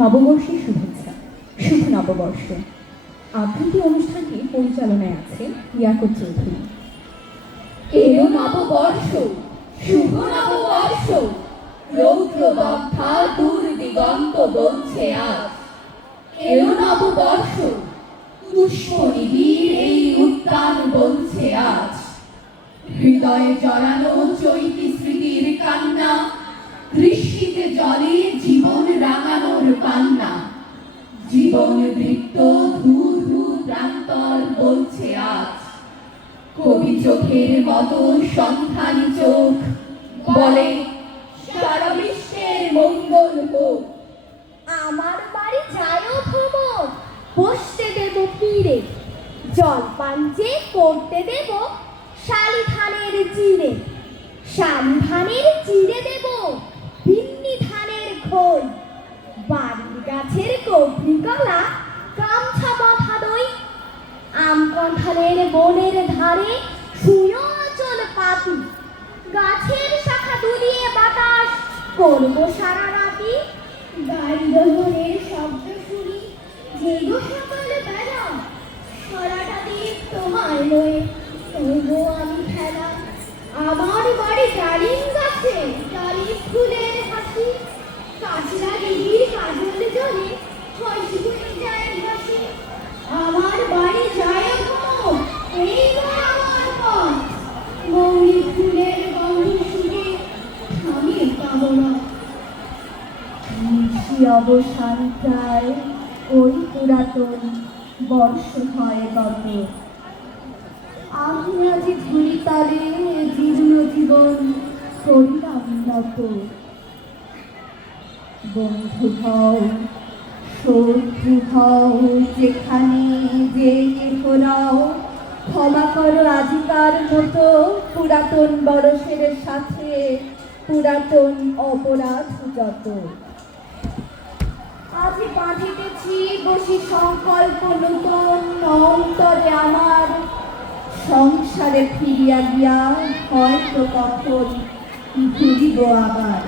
নববর্ষের শুভেচ্ছা। শুভ নববর্ষ। আবৃত্তি অনুষ্ঠানটি পরিচালনায় আছে ইয়াকুব চৌধুরী। এলো নববর্ষ, শুভ নববর্ষ, রৌদ্রবদ্ধা দূর দিগন্ত বলছে আজ। এলো নববর্ষ, পুষ্প নিবিড় এই উদ্যান বলছে আজ। হৃদয়ে জড়ানো চৈতি স্মৃতির কান্না, দৃষ্টিতে জলে জীবন রাঙানোর কান্না। জীবন বৃত্ত ধূ ধূ প্রান্তর বলছে আজ। কবি চোখের মতো সন্ধানী চোখ বলে সারা বিশ্বের মঙ্গল হোক। আমার বাড়ি যায়ও ভ্রমণ, বসতে দেব ফিরে, জলপান যে করতে দেব শালি ধানের চিড়ে। শালি ধানের চিড়ে দেব ভিন্নি ধানের খোল, বাড়ির গাছের কবরি কলা গামছা বাঁধা দই। আম কাঁঠালের বনের ধারে শুয়েও আঁচল পাতি, গাছের শাখা দুলিয়ে বাতাস করবো সারা রাতি। গাড়ি দোলনের শব্দ শুনি জেগো সকাল বেলা, সারাটা দিন তোমায় লয়ে করবো আমি খেলা। আমার বাড়ি ডালিম গাছে ডালিম ফুলের হাসি, কাঁচরা দিদির কাজল জলে হাসি হয়ে যায় হাসি। আমার বাড়ি যায় ভ্রমণ, এই নয় আমার পথ, মৌরি ফুলের গন্ধ শুনে আমি কামনা। অবসান প্রায় ওই পুরাতন বর্ষ হয় গত। আমি আজি ধুলি তালে জীর্ণ জীবন করিলাম নত। বন্ধু হও শত্রু হও যেখানে যে ঘোরাও, ক্ষমা করো আজিকার মতো পুরাতন বরষের সাথে পুরাতন অপরাধ যত। আজি বাঁধিতেছি বসি সংকল্প নূতন অন্তরে আমার, সংসারে ফিরিয়া গিয়া হয়তো কখন ঘুরিব আবার।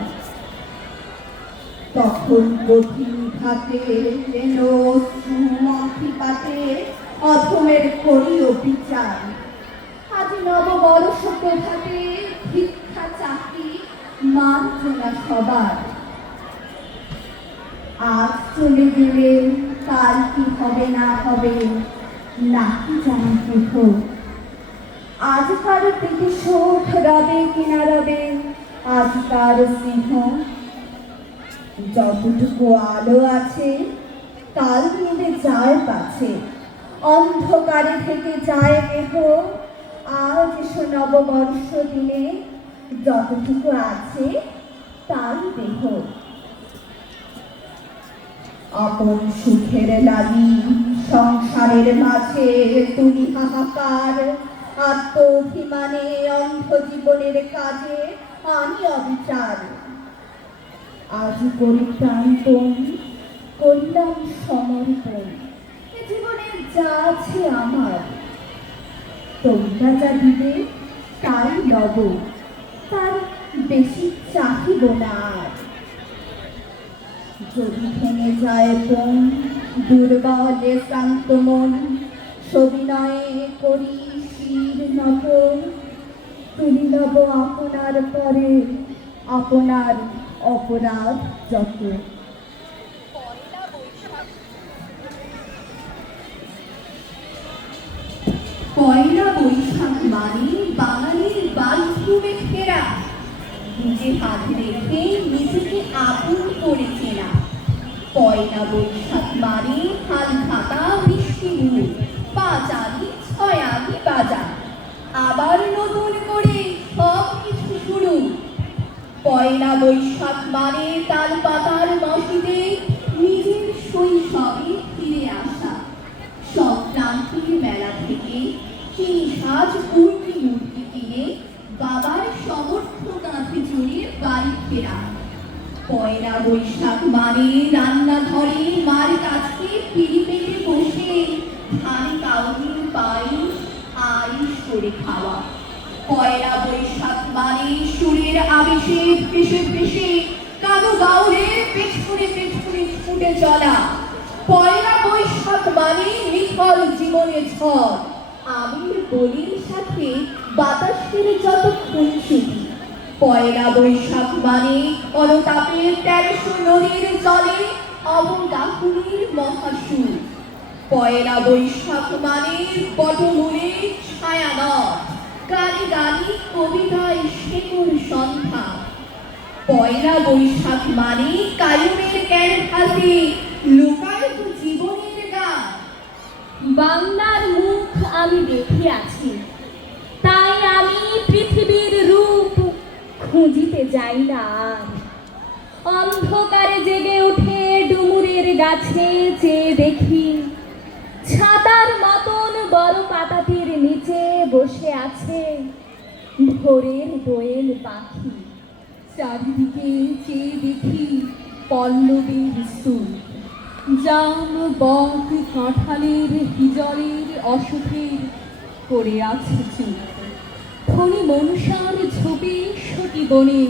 তখন কঠিন ঘাতে যেন সুমন্ত্রী পাতে অধমের করিও বিচার। আজ নববর্ষ প্রভাতে ভিক্ষা চাকরি মার্জনা সবার। আজ চলে গেলে কাল কি হবে না হবে নাকি জানি কেহ। আজ কার প্রতিশোধ রবে কিনা রবে আজকার স্নেহ। যতটুকু আলো আছে কাল নিবে যায় পাছে, অন্ধকারে থেকে যায় দেহ। আজ এসো নববর্ষ দিনে যতটুকু আছে তাই দেহ। আপন সুখের লাগি সংসারের মাঝে তুলি হাহাকার, আত্মঅভিমানে অন্ধ জীবনের কাজে আমি অবিচার। আজ করি প্রাণপণ করিলাম সমর্পণ, এ জীবনে যা আছে আমার। তোমরা যা দিবে তাই লব, তার বেশি চাহিব না আর। যদি ভেঙে যায় বোন দুর্বলে শ্রান্ত মন, সবিনয়ে করি শির নত। তুলি লব আপনার পরে আপনার অপরাধ যত। পয়লা বৈশাখ মানে বাঙালির বাথরুমে ফেরা, বুঝে হাত রেখে নিজেকে আপন করে চেনা। পয়লা বৈশাখ মানে হাল খাতা বৃষ্টি মুখ, পাঁচ আগে ছয় আগে বাজা, আবার নতুন করে সব কিছু শুরু। পয়লা বৈশাখ মানে তাল পাতার বাঁশিতে নিজের শৈশবে ফিরে আসা। সংক্রান্তির মেলা থেকে চিনি সাজ উর্মি মূর্তি কিনে বাবার সমর্থ কাঁধে জড়িয়ে বাড়ি ফেরা। পয়লা বৈশাখ মানে রান্নাঘরে মার কাছে পিড়ি পেতে বসে ধান কাউরির পায়েস আয়েস করে খাওয়া। পয়লা বৈশাখ মানে সুরের আবেশে ভেসে ভেসে জনবাউলের পেছনে পেছনে ছুটে চলা। পয়লা বৈশাখ মানে নিখর জীবনের ঝড়, আমির বলির সাথে বাতাসের যত খুনসুটি। পয়লা বৈশাখ মানে অনুতাপের 1300 নদীর জলে অবগাহনীর মহাসুর। পয়লা বৈশাখ মানে পটমূলে ছায়ানট, গানে গানে কবিতায় শেকড় সন্ধ্যা। পয়লা বৈশাখ মানে কায়ুমের ক্যানভাসে লোকায়ত জীবনের গান। বাংলার মুখ আমি দেখে আছি, তাই আমি পৃথিবীর রূপ খুঁজিতে যাই না আর। অন্ধকারে জেগে উঠে ডুমুরের গাছে চেয়ে দেখি, ছাতার মতন বড় পাতাটির নিচে বসে আছে ভোরের দোয়েল পাখি। চারিদিকে চেয়ে দেখি পল্লবের স্তূপ, জাম বক কাঁঠালের হিজরের অসুখের করে আছে চুপ। খনি মনুষার ঝোপে সতী বনে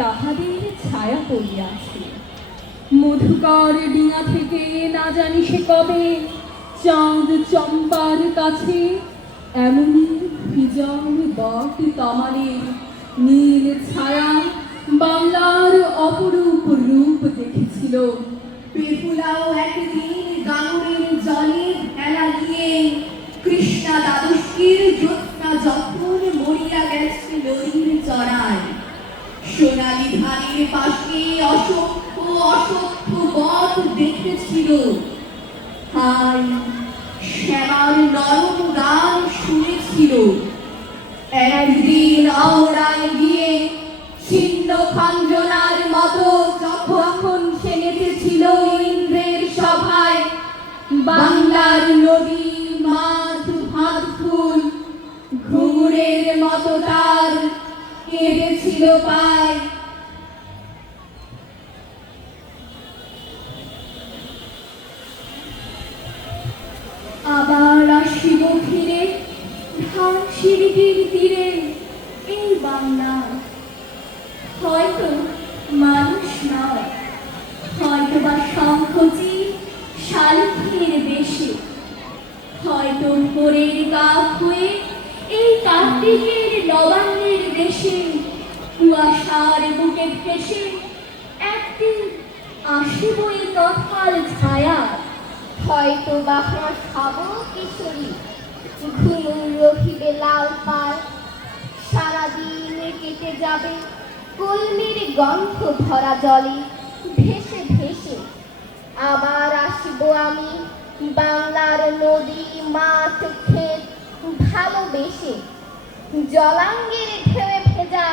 তাহাদের ছায়া পড়িয়াছে। মধুকর ডিঙা থেকে না জানি সে কবে চাঁদ চম্পার কাছে এমনি হিজল বট তমালের নীল ছায়া বাংলার অপরূপ রূপ দেখেছিল। বেহুলাও একদিন গাঙুরের জলে ভেলা দিয়ে কৃষ্ণা দ্বাদশীর জ্যোৎস্না যখন মরিয়া গেছে নদীর চড়ায়। সোনালী ধানের পাশে অসংখ্য অসংখ্য বট দেখেছিল। হায়, শ্যামার নরম গান শুনেছিল। একদিন আওড়ায় গিয়ে ছিন্ন খঞ্জনার মতো যখন সে নেচেছিল ইন্দ্রের সভায়। বাংলার নদী মাঠ ভাত ফুল ঘুঙুরের মতো তার কেঁদেছিল পায়। আবার আসিব ফিরে ধান সিঁড়িটির তীরে এই বাংলা। হয়তো মানুষ নয়, হয়তো বা শঙ্খচি শালিখের বেশে, হয়তো ভোরের কাক হয়ে এই কার্তিকের নবান্নের দেশে কুয়াশার বুকে ভেসে একদিন আসিব এই কথার ছায়া। হয়তো বা হাঁস খাবো কিশোরী, ঘুমুর রহিবে লাল পাড়। সারাদিন কেটে যাবে কলমির গন্ধ ভরা জলে ভেসে ভেসে। আবার আসিব আমি বাংলার নদী মাঠ ক্ষেত ভালোবেসে। জলাঙ্গের ঢেউয়ে ভেজা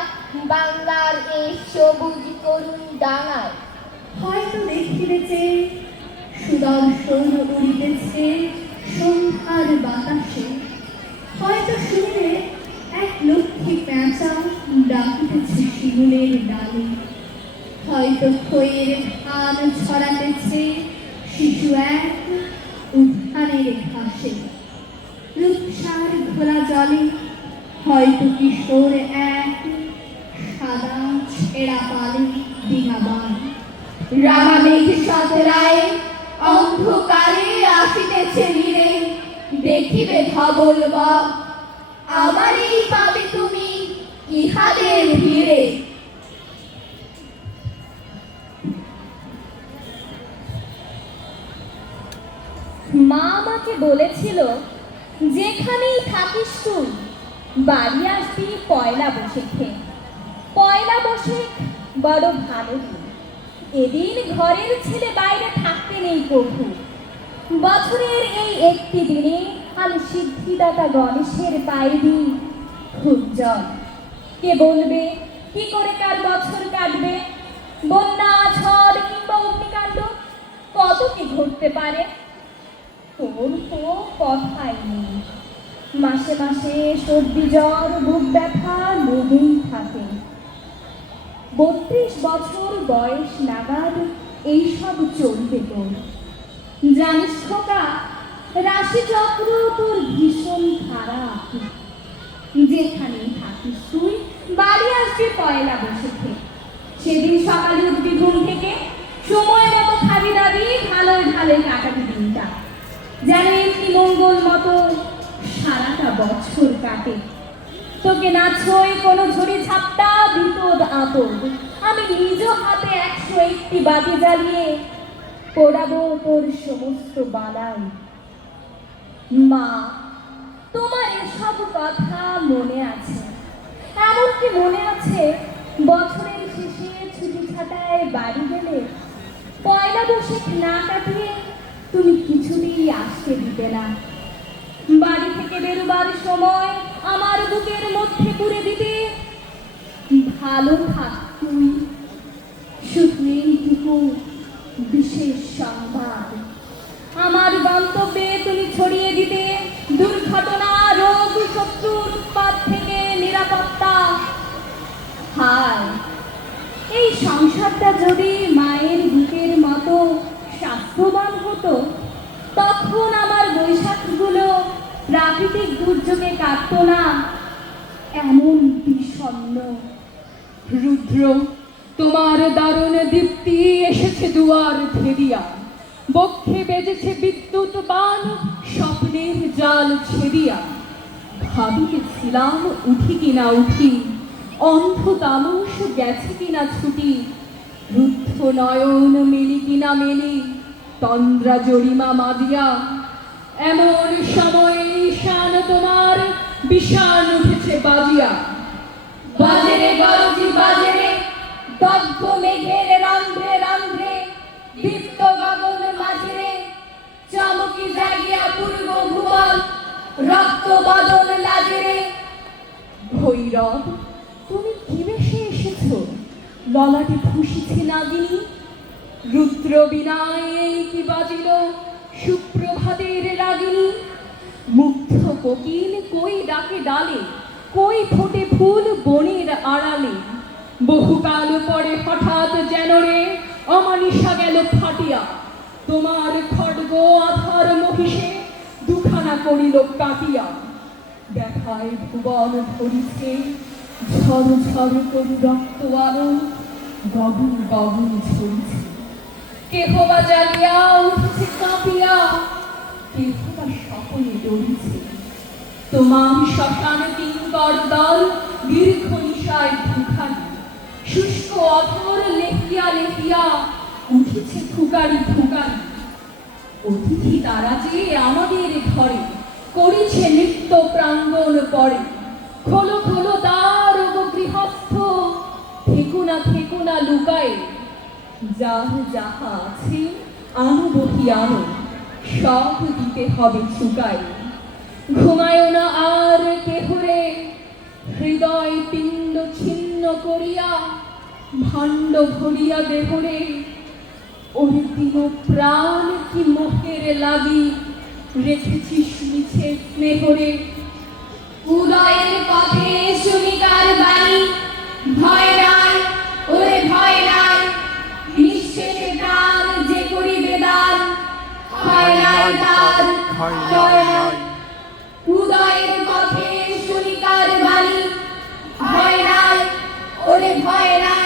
বাংলার এই সবুজ করুণ ডাঙায়। হয়তো দেখিতেছে সুদর্শন উড়িতেছে সন্ধ্যার বাতাসে। হয়তো শুনিলে এক লক্ষ্মী পেঁচা ডাকিতেছে শিমুলের ডালে। হয়তো খইয়ের ধান ছড়াতেছে শিশু এক উদ্যানের ঘাসে। রূপসার ঘোলা জলে হয়তো কিশোর এক সাদা ছেঁড়া পালে ডিঙাবান। রামামেঘ সাঁতরায় অন্ধকারে আসিতেছে নীরে, দেখিবে ধবল বক আমারই পাবে তুমি ইহাদের ভিড়ে। মা আমাকে বলেছিল, যেখানেই থাকিস তুই বাড়ি আসবি পয়লা বৈশাখে। পয়লা বৈশাখ বড় ভালো দিন, এদিন ঘরের ছেলে বাইরে থাকতে নেই প্রভু। বছরের এই একটি দিনে আমি সিদ্ধিদাতা গণেশের পায়ে দিই খুব জল। কে বলবে কি করে কার বছর কাটবে? বন্যা, ঝড় কিংবা অগ্নিকাণ্ড কত কি ঘটতে পারে, তোর তো কথাই নেই। মাসে মাসে সর্দি জ্বর বুক ব্যথা লেগেই থাকে। 32 বছর বয়স নাগাদ এইসব চলবে তোর। জানিস খোকা, রাশিচক্র তোর ভীষণ খারাপ। যেখানেই থাকিস তুই বাড়ি আসবে পয়লা বৈশাখে। সেদিন সকালে উঠবি ঘুম থেকে, সময় মতো খাবি দাবি, ভালোই ভালোই কাটাবি দিনটা, যেন এমনি মঙ্গল মতো সারাটা বছর কাটে। তোকে না ছোঁয় কোনো ঝড়ি ঝাপটা, বিপদ আপদ, আমি নিজ হাতে 101টি বাতি জ্বালিয়ে পোড়াবো তোর সমস্ত বালাই। মা, তোমার এসব কথা মনে আছে? এমনকি মনে আছে বছরের শেষে ছুটি ছাটায় বাড়ি গেলে পয়লা বৈশাখ না কাটিয়ে তুমি কিছুতেই আসতে দিতে না। বাড়ি থেকে বেরোবার সময় আমার বুকের মধ্যে পুরে দিতে, ভালো থাক তুই, শুধু এইটুকু বিশেষ সংবাদ। আমার গন্তব্যে তুমি ছড়িয়ে দিতে দুর্ঘটনা, রোগ, শত্রুর উৎপাত থেকে নিরাপত্তা। হায়, এই সংসারটা যদি মায়ের বুকের মতো স্বাস্থ্যবান হতো, তখন আমার বৈশাখগুলো প্রাকৃতিক দুর্যোগে কাটতো না এমন বিষণ্ণ। রুদ্র, তোমার দারুণ দীপ্তি এসেছে দুয়ার ধেরিয়া, বক্ষে বেজেছে বিদ্যুৎ বাণ, স্বপ্নের জাল ছেদিয়া। ভাবিতেছিলাম উঠি কিনা উঠি, অন্ধ তামস গেছে কিনা ছুটি, রুদ্ধ নয়ন মেলি কিনা মেলি, তন্দ্রা জরিমা মাদিয়া। এমন সময়ে ঈশান তোমার বিষাণ উঠেছে বাজিয়া। বাজে রে গরজি বাজে রে, দগ্ধ মেঘের রন্ধ্রে রন্ধ্রে, দীপ্ত গগন মাঝে রে, চমকি জাগিয়া পূর্ব ভুবন, রক্ত বদন লাজে রে। ভৈরব, তুমি কি বেশে এসেছো? ললাটে খুশিছে নাগিনী। রুদ্র বিনায় এই কি বাজিল সুপ্রভাতের রাগিনী। মুগ্ধ কোকিল কই ডাকে ডালে, কই ফোটে ফুল বনের আড়ালে। বহুকাল পরে হঠাৎ যেন রে অমানিসা গেল ফাটিয়া, তোমার খড়গ আধার মহিষে দুখানা করিল কাটিয়া। দেখায় ভুবন ধরিছে ঝড় ঝড় করি রক্ত আলো, গগন গগন ঝরিছে। কেহ বা জাগিয়া উঠেছে কাঁপিয়া, কেহ বা সকলে ডরিছে। তোমার শ্মশানে কিঙ্কর দল দীর্ঘ নিশায় ধুখানি, শুষ্ক অথর লেখিয়া লেখিয়া উঠেছে ফুকারি ফুকারি। অতিথি তারা যে আমাদের ঘরে করেছে নৃত্য প্রাঙ্গণ পরে। খোলো খোলো দ্বার গো গৃহস্থ, থেকো না লুকায়। যার যাহা আছে আনো বহি আনো, সব দিতে হবে চুকায়। ঘুমায় না আর কেহরে, হৃদয় পিণ্ড ছিন্ন করিয়া, ভাণ্ড ভরিয়া দেহরে। ওরে দিন প্রাণ কি মোহের লাগি, রেখেছিস মিছে স্নেহরে। উদয়ের পথে শুনিকার বাণী, ভয় নাই ওরে ভয় নাই, নিঃশেষে প্রাণ যে করিবে দান, হয় নাই তার হয় নাই। উদয়ের পথে শুনিকার বাণী, ভয় নাই ওরে ভয় নাই,